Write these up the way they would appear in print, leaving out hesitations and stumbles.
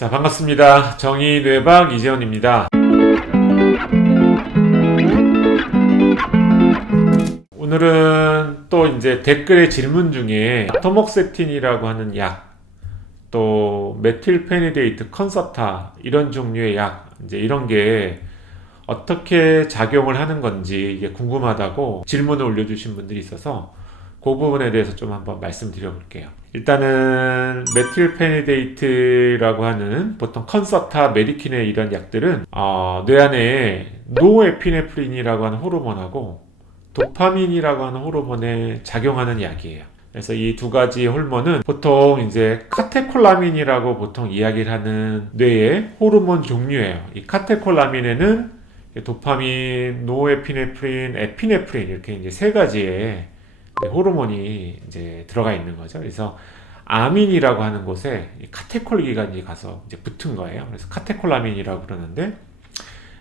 자, 반갑습니다. 정의뇌박 이재원입니다. 오늘은 또 이제 댓글의 질문 중에 토목세틴이라고 하는 약, 또 메틸페니데이트 컨서타 이런 종류의 약, 이제 이런 게 어떻게 작용을 하는 건지 이게 궁금하다고 질문을 올려주신 분들이 있어서 그 부분에 대해서 좀 한번 말씀드려 볼게요. 일단은 메틸페니데이트라고 하는 보통 컨서타, 메디키네 이런 약들은 뇌 안에 노에피네프린이라고 하는 호르몬하고 도파민이라고 하는 호르몬에 작용하는 약이에요. 그래서 이 두 가지 호르몬은 보통 이제 카테콜라민이라고 보통 이야기를 하는 뇌의 호르몬 종류예요. 이 카테콜라민에는 도파민, 노에피네프린, 에피네프린 이렇게 이제 세 가지의 호르몬이 이제 들어가 있는 거죠. 그래서 아민이라고 하는 곳에 카테콜 기관이 가서 이제 붙은 거예요. 그래서 카테콜라민이라고 그러는데,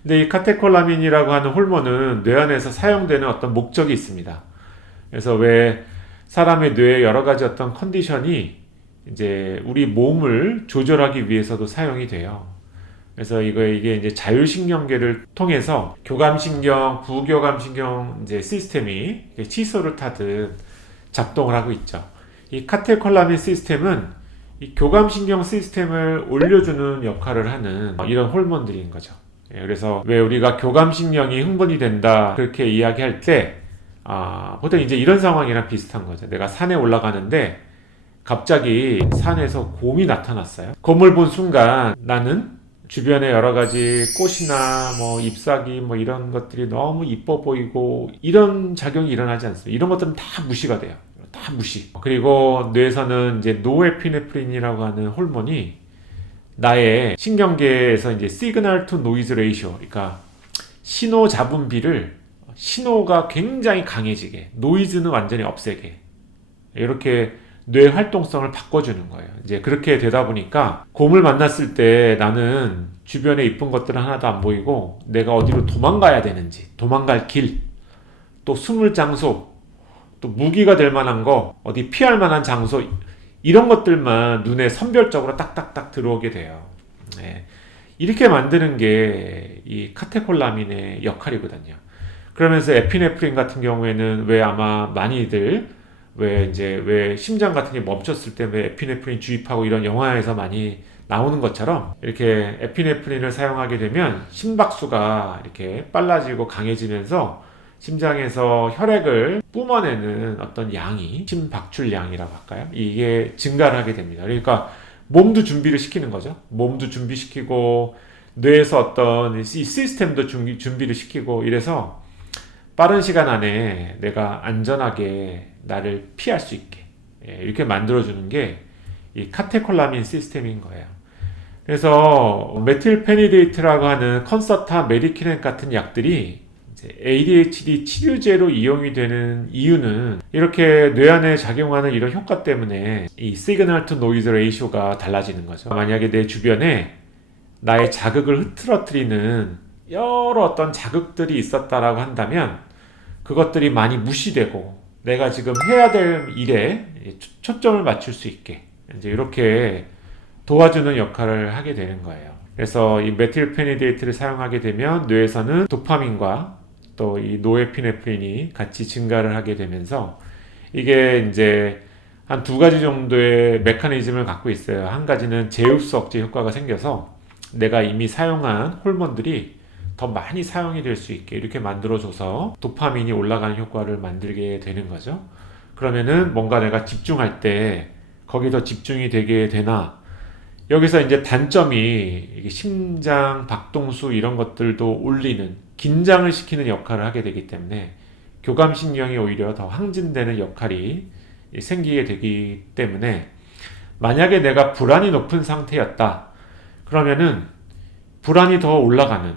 근데 이 카테콜라민이라고 하는 호르몬은 뇌 안에서 사용되는 어떤 목적이 있습니다. 그래서 왜 사람의 뇌에 여러 가지 어떤 컨디션이 이제 우리 몸을 조절하기 위해서도 사용이 돼요. 그래서 이게 이제 자율신경계를 통해서 교감신경, 부교감신경 이제 시스템이 치솔을 타듯 작동을 하고 있죠. 이 카테콜라민 시스템은 이 교감신경 시스템을 올려주는 역할을 하는 이런 호르몬들인 거죠. 그래서 왜 우리가 교감신경이 흥분이 된다 그렇게 이야기할 때 보통 이제 이런 상황이랑 비슷한 거죠. 내가 산에 올라가는데 갑자기 산에서 곰이 나타났어요. 곰을 본 순간 나는 주변에 여러 가지 꽃이나 뭐 잎사귀 뭐 이런 것들이 너무 이뻐 보이고 이런 작용이 일어나지 않습니다. 이런 것들은 다 무시가 돼요. 다 무시. 그리고 뇌에서는 이제 노에피네프린이라고 하는 호르몬이 나의 신경계에서 이제 시그널 투 노이즈 레이쇼, 그러니까 신호 잡음비를 신호가 굉장히 강해지게, 노이즈는 완전히 없애게 이렇게 뇌 활동성을 바꿔주는 거예요. 이제 그렇게 되다 보니까 곰을 만났을 때 나는 주변에 이쁜 것들은 하나도 안 보이고 내가 어디로 도망가야 되는지, 도망갈 길, 또 숨을 장소, 또 무기가 될 만한 거, 어디 피할 만한 장소 이런 것들만 눈에 선별적으로 딱딱딱 들어오게 돼요. 네. 이렇게 만드는 게 이 카테콜라민의 역할이거든요. 그러면서 에피네프린 같은 경우에는 왜 아마 많이들 왜 심장 같은 게 멈췄을 때 왜 에피네프린 주입하고 이런 영화에서 많이 나오는 것처럼 이렇게 에피네프린을 사용하게 되면 심박수가 이렇게 빨라지고 강해지면서 심장에서 혈액을 뿜어내는 어떤 양이 심박출량이라고 할까요? 이게 증가를 하게 됩니다. 그러니까 몸도 준비를 시키는 거죠. 몸도 준비시키고 뇌에서 어떤 이 시스템도 준비를 시키고 이래서 빠른 시간 안에 내가 안전하게 나를 피할 수 있게 이렇게 만들어주는 게 이 카테콜라민 시스템인 거예요. 그래서 메틸페니데이트라고 하는 컨서타, 메디키넨 같은 약들이 ADHD 치료제로 이용이 되는 이유는 이렇게 뇌 안에 작용하는 이런 효과 때문에 이 시그널 투 노이즈 레이쇼가 달라지는 거죠. 만약에 내 주변에 나의 자극을 흐트러뜨리는 여러 어떤 자극들이 있었다라고 한다면 그것들이 많이 무시되고 내가 지금 해야 될 일에 초점을 맞출 수 있게 이제 이렇게 도와주는 역할을 하게 되는 거예요. 그래서 이 메틸페니데이트를 사용하게 되면 뇌에서는 도파민과 또 이 노에피네프린이 같이 증가를 하게 되면서 이게 이제 한 두 가지 정도의 메커니즘을 갖고 있어요. 한 가지는 제흡수 억제 효과가 생겨서 내가 이미 사용한 호르몬들이 더 많이 사용이 될 수 있게 이렇게 만들어줘서 도파민이 올라가는 효과를 만들게 되는 거죠. 그러면은 뭔가 내가 집중할 때 거기 더 집중이 되게 되나, 여기서 이제 단점이 심장 박동수 이런 것들도 올리는, 긴장을 시키는 역할을 하게 되기 때문에 교감신경이 오히려 더 항진되는 역할이 생기게 되기 때문에 만약에 내가 불안이 높은 상태였다 그러면은 불안이 더 올라가는,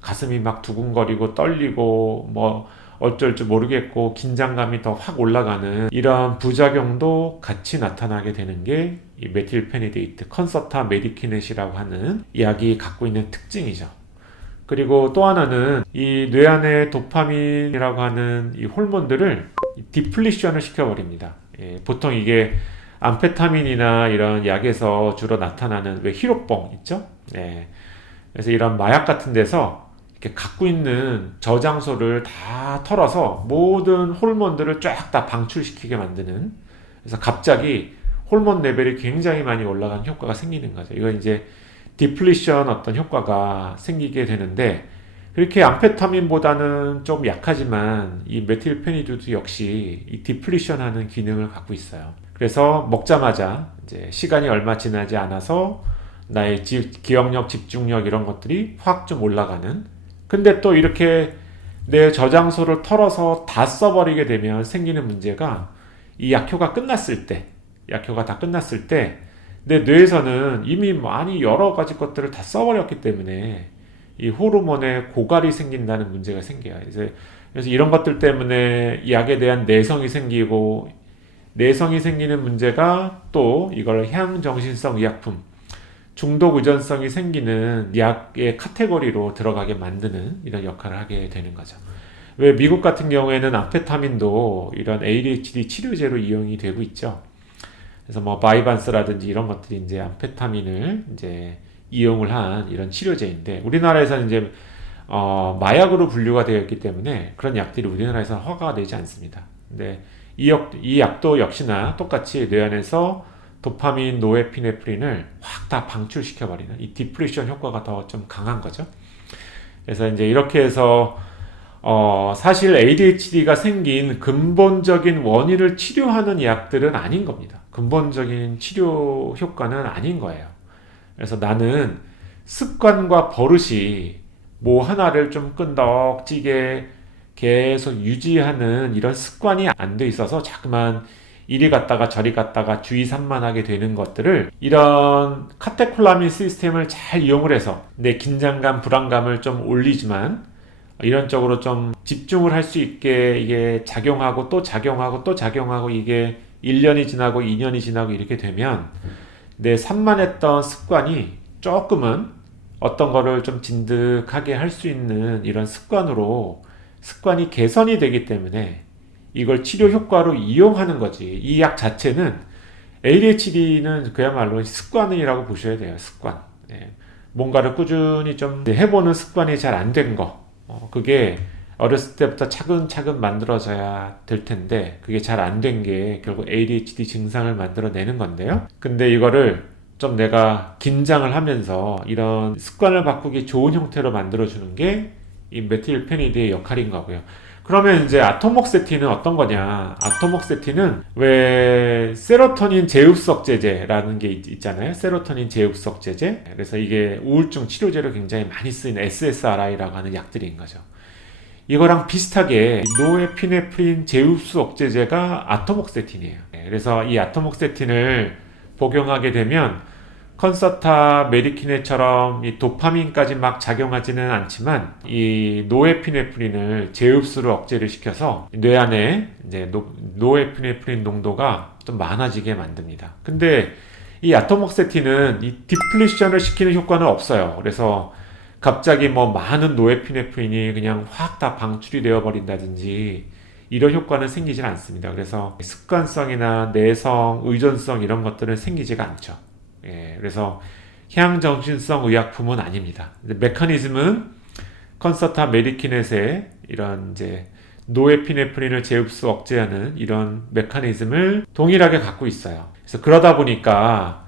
가슴이 막 두근거리고 떨리고 뭐 어쩔 줄 모르겠고 긴장감이 더 확 올라가는 이런 부작용도 같이 나타나게 되는 게 이 메틸페니데이트 컨서타 메디키넷이라고 하는 약이 갖고 있는 특징이죠. 그리고 또 하나는 이 뇌 안에 도파민이라고 하는 이 호르몬들을 디플리션을 시켜버립니다. 보통 이게 암페타민이나 이런 약에서 주로 나타나는 왜 히로뽕 있죠? 네. 그래서 이런 마약 같은 데서 이렇게 갖고 있는 저장소를 다 털어서 모든 호르몬들을 쫙 다 방출시키게 만드는, 그래서 갑자기 호르몬 레벨이 굉장히 많이 올라간 효과가 생기는 거죠. 이건 이제 디플리션 어떤 효과가 생기게 되는데, 그렇게 암페타민보다는 좀 약하지만 이 메틸페니드도 역시 이 디플리션 하는 기능을 갖고 있어요. 그래서 먹자마자 이제 시간이 얼마 지나지 않아서 나의 기억력, 집중력 이런 것들이 확 좀 올라가는. 근데 또 이렇게 내 저장소를 털어서 다 써버리게 되면 생기는 문제가, 이 약효가 끝났을 때, 약효가 다 끝났을 때 내 뇌에서는 이미 많이 여러 가지 것들을 다 써버렸기 때문에 이 호르몬에 고갈이 생긴다는 문제가 생겨요. 그래서 이런 것들 때문에 약에 대한 내성이 생기고, 내성이 생기는 문제가 또 이걸 향정신성 의약품, 중독 의존성이 생기는 약의 카테고리로 들어가게 만드는 이런 역할을 하게 되는 거죠. 왜 미국 같은 경우에는 암페타민도 이런 ADHD 치료제로 이용이 되고 있죠. 그래서 뭐 바이반스라든지 이런 것들이 이제 암페타민을 이제 이용을 한 이런 치료제인데, 우리나라에서는 이제 마약으로 분류가 되어 있기 때문에 그런 약들이 우리나라에서는 허가가 되지 않습니다. 근데 이 약도 역시나 똑같이 뇌 안에서 도파민, 노에피네프린을 확 다 방출시켜버리는 이 디플리션 효과가 더 좀 강한 거죠. 그래서 이제 이렇게 해서 사실 ADHD가 생긴 근본적인 원인을 치료하는 약들은 아닌 겁니다. 근본적인 치료 효과는 아닌 거예요. 그래서 나는 습관과 버릇이 뭐 하나를 좀 끈덕지게 계속 유지하는 이런 습관이 안 돼 있어서 자꾸만 이리 갔다가 저리 갔다가 주의 산만하게 되는 것들을, 이런 카테콜라민 시스템을 잘 이용을 해서 내 긴장감, 불안감을 좀 올리지만 이런 쪽으로 좀 집중을 할 수 있게 이게 작용하고 또 작용하고 또 작용하고, 이게 1년이 지나고 2년이 지나고 이렇게 되면 내 산만했던 습관이 조금은 어떤 거를 좀 진득하게 할 수 있는 이런 습관이 개선이 되기 때문에 이걸 치료 효과로 이용하는 거지. 이 약 자체는, ADHD는 그야말로 습관이라고 보셔야 돼요. 습관. 뭔가를 꾸준히 좀 해보는 습관이 잘 안 된 거. 그게 어렸을 때부터 차근차근 만들어져야 될 텐데 그게 잘 안 된 게 결국 ADHD 증상을 만들어내는 건데요. 근데 이거를 좀 내가 긴장을 하면서 이런 습관을 바꾸기 좋은 형태로 만들어주는 게 이 메틸페니드의 역할인 거고요. 그러면 이제 아토목세틴은 어떤 거냐? 아토목세틴은 왜 세로토닌 제흡석제제라는 게 있잖아요. 세로토닌 제흡석제제. 그래서 이게 우울증 치료제로 굉장히 많이 쓰이는 SSRI라고 하는 약들인 거죠. 이거랑 비슷하게 노에피네프린 제흡수 억제제가 아토목세틴이에요. 그래서 이 아토목세틴을 복용하게 되면 컨서타 메디키네처럼 이 도파민까지 막 작용하지는 않지만 이 노에피네프린을 제흡수를 억제를 시켜서 뇌 안에 이제 노에피네프린 농도가 좀 많아지게 만듭니다. 근데 이 아토목세틴은 이 디플리션을 시키는 효과는 없어요. 그래서 갑자기 뭐 많은 노에피네프린이 그냥 확 다 방출이 되어 버린다든지 이런 효과는 생기질 않습니다. 그래서 습관성이나 내성, 의존성 이런 것들은 생기지가 않죠. 그래서 향정신성 의약품은 아닙니다. 메커니즘은 컨서타 메디키넷의 이런 이제 노에피네프린을 제흡수 억제하는 이런 메커니즘을 동일하게 갖고 있어요. 그래서 그러다 보니까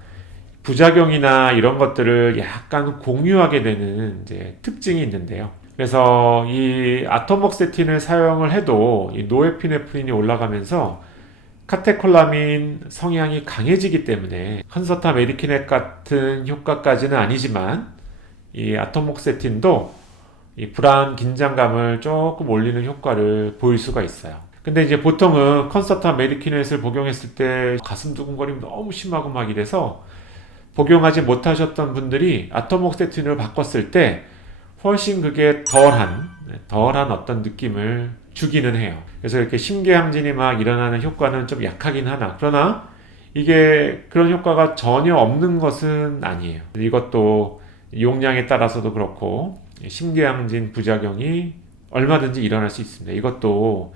부작용이나 이런 것들을 약간 공유하게 되는 이제 특징이 있는데요. 그래서 이 아토목세틴을 사용을 해도 이 노에피네프린이 올라가면서 카테콜라민 성향이 강해지기 때문에 컨서타 메디키넷 같은 효과까지는 아니지만 이 아토목세틴도 이 불안, 긴장감을 조금 올리는 효과를 보일 수가 있어요. 근데 이제 보통은 컨서타 메디키넷을 복용했을 때 가슴 두근거림이 너무 심하고 막 이래서 복용하지 못하셨던 분들이 아토목세틴을 바꿨을 때 훨씬 그게 덜한 어떤 느낌을 주기는 해요. 그래서 이렇게 심계항진이 막 일어나는 효과는 좀 약하긴 하나, 그러나 이게 그런 효과가 전혀 없는 것은 아니에요. 이것도 용량에 따라서도 그렇고 심계항진 부작용이 얼마든지 일어날 수 있습니다. 이것도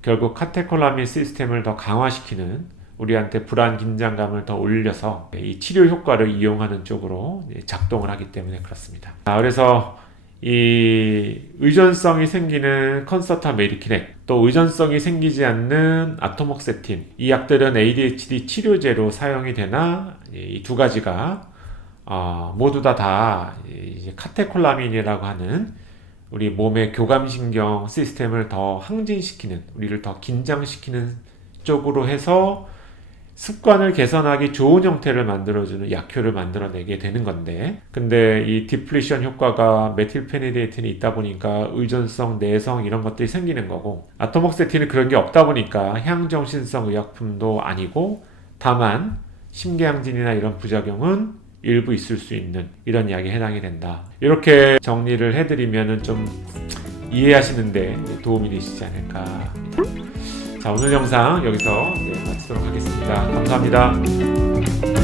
결국 카테콜라민 시스템을 더 강화시키는 우리한테 불안 긴장감을 더 올려서 이 치료 효과를 이용하는 쪽으로 작동을 하기 때문에 그렇습니다. 그래서 이 의존성이 생기는 컨서타 메디키넷, 또 의존성이 생기지 않는 아토목세틴, 이 약들은 ADHD 치료제로 사용이 되나 이 두 가지가 모두 다 이제 카테콜라민이라고 하는 우리 몸의 교감신경 시스템을 더 항진시키는, 우리를 더 긴장시키는 쪽으로 해서 습관을 개선하기 좋은 형태를 만들어주는 약효를 만들어내게 되는 건데, 근데 이 디플리션 효과가 메틸페니데이트는 있다 보니까 의존성, 내성 이런 것들이 생기는 거고, 아토목세틴은 그런 게 없다 보니까 향정신성 의약품도 아니고, 다만 심계항진이나 이런 부작용은 일부 있을 수 있는 이런 약에 해당이 된다. 이렇게 정리를 해드리면 좀 이해하시는데 도움이 되시지 않을까. 자, 오늘 영상 여기서 마치도록 하겠습니다. 감사합니다.